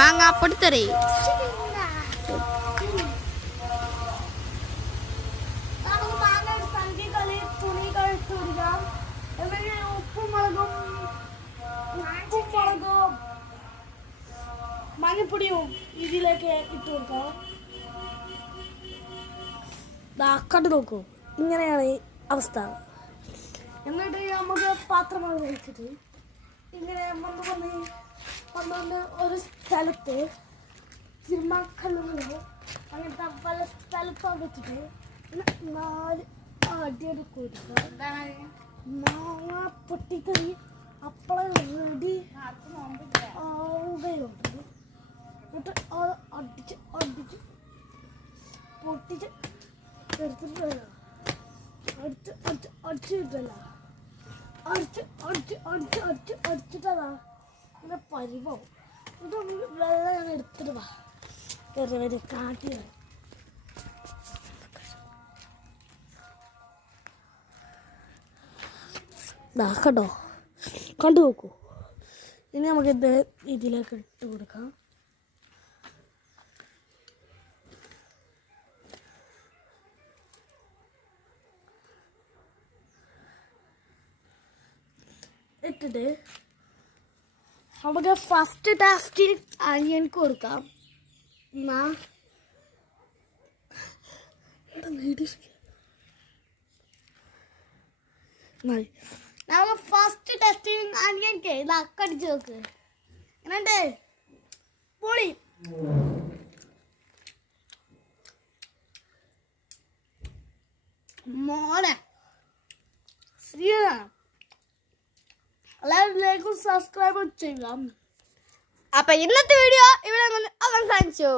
മാങ്ങാപ്പൊടിത്തറി മഞ്ഞപ്പൊടിയും ഇതിലേക്ക് ഇട്ട് കൊടുക്കാം. കണ്ടു നോക്കൂ, ഇങ്ങനെയാണ് ഈ അവസ്ഥ. എന്നിട്ട് നമുക്ക് പാത്രം വെച്ചിട്ട് ഇങ്ങനെ വന്ന് ഒരു സ്ഥലത്ത് ചിരുമാക്കല്ലുകളോ അങ്ങനത്തെ പല സ്ഥലത്തോ വെച്ചിട്ട് 4 അടിയെടുക്കും. മാങ്ങ പൊട്ടിക്കറി അപ്പളം റെഡി ആവുകയുണ്ട്. എന്നിട്ട് അത് അടിച്ച് പൊട്ടിച്ച് എടുത്തിട്ടല്ല, അടിച്ചിട്ടല്ല, അടിച്ചിട്ടതാ ഇങ്ങനെ പരിവാവും. എന്നിട്ട് വെള്ളം ഞാൻ എടുത്തിട്ട് വാ വരെ കാട്ടി കേട്ടോ, കണ്ടു നോക്കൂ. ഇനി നമുക്ക് ഇതിലേക്ക് ഇട്ട് കൊടുക്കാം. ഇട്ടിട്ട് നമുക്ക് ഫസ്റ്റ് ടേസ്റ്റ് അനിയൻ കൊടുക്കാം. നമുക്ക് ഫസ്റ്റ് ടെസ്റ്റിംഗ് അനിയൻക്ക് അക്കടിച്ച് നോക്ക്. എന്നുണ്ട് പൊളി. മോനെ ശ്രീയാണ്. എല്ലാവരിലേക്കും സബ്സ്ക്രൈബ് ചെയ്യാം. അപ്പൊ ഇന്നത്തെ വീഡിയോ ഇവിടെ അവസാനിച്ചു.